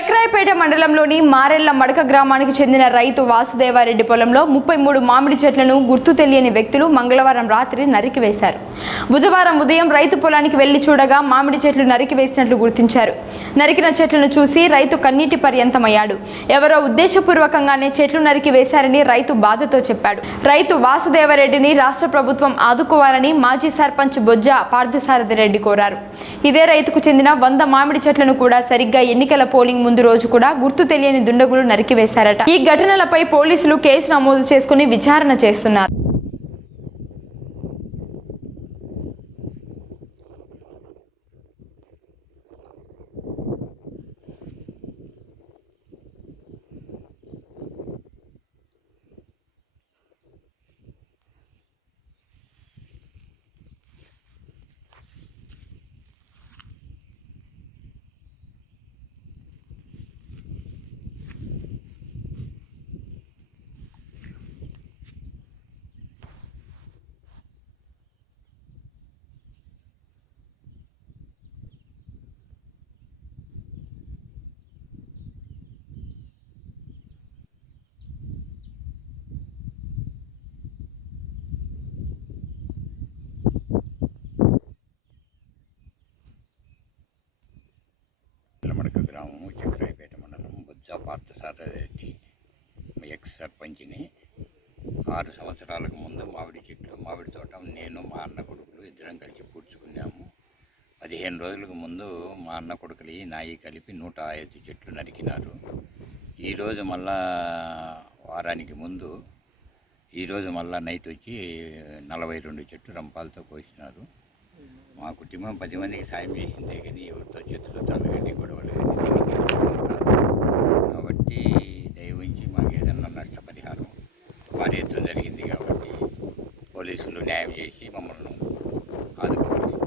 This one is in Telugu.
check చక్రాయపేట మండలంలోని మారెళ్ళ మడక గ్రామానికి చెందిన రైతు వాసుదేవారెడ్డి పొలంలో ముప్పై మూడు మామిడి చెట్లను గుర్తు తెలియని వ్యక్తులు మంగళవారం రాత్రి నరికివేశారు బుధవారం ఉదయం రైతు పొలానికి వెళ్ళి చూడగా మామిడి చెట్లు నరికివేసినట్లు గుర్తించారు. నరికిన చెట్లను చూసి రైతు కన్నీటి పర్యంతమయ్యాడు. ఎవరో ఉద్దేశపూర్వకంగానే చెట్లు నరికి వేశారని రైతు బాధతో చెప్పాడు. రైతు వాసుదేవరెడ్డిని రాష్ట్ర ప్రభుత్వం ఆదుకోవాలని మాజీ సర్పంచ్ బొజ్జ పార్థసారథి రెడ్డి కోరారు. ఇదే రైతుకు చెందిన వంద మామిడి చెట్లను కూడా సరిగ్గా ఎన్నికల పోలింగ్ ముందు రోజు కూడా గుర్తు తెలియని దుండగులు నరికివేశారట. ఈ ఘటనలపై పోలీసులు కేసు నమోదు చేసుకుని విచారణ చేస్తున్నారు. గ్రామము చక్రాయపేట మండలం బుజ్జా పార్థసారథి ఎక్స్ సర్పంచ్ని ఆరు సంవత్సరాలకు ముందు మామిడి చెట్లు మామిడి తోట నేను మా అన్న కొడుకులు ఇద్దరం కలిసి పూడ్చుకున్నాము. పదిహేను రోజులకు ముందు మా అన్న కొడుకులు నాయి కలిపి నూట ఐదు చెట్లు నరికినారు. ఈరోజు మళ్ళా వారానికి ముందు ఈరోజు మళ్ళా నైట్ వచ్చి నలభై రెండు చెట్లు రంపాలతో కోసినారు. మా కుటుంబం పది మందికి సాయం చేసిందే కానీ ఎవరితో చేతులు తలగండి గొడవలు కానీ కాబట్టి దయవుంచి మాకు ఏదన్నా నష్టపరిహారం వారి జరిగింది కాబట్టి పోలీసులు న్యాయం చేసి మమ్మల్ని ఆదుకోవాలి